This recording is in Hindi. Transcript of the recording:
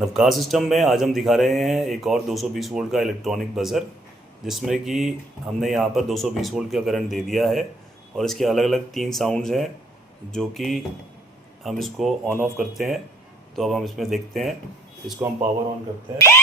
नवकार सिस्टम में आज हम दिखा रहे हैं एक और 220 वोल्ट का इलेक्ट्रॉनिक बज़र, जिसमें कि हमने यहाँ पर 220 वोल्ट का करंट दे दिया है और इसके अलग अलग 3 साउंड्स हैं जो कि हम इसको ऑन ऑफ करते हैं। तो अब हम इसमें देखते हैं, इसको हम पावर ऑन करते हैं।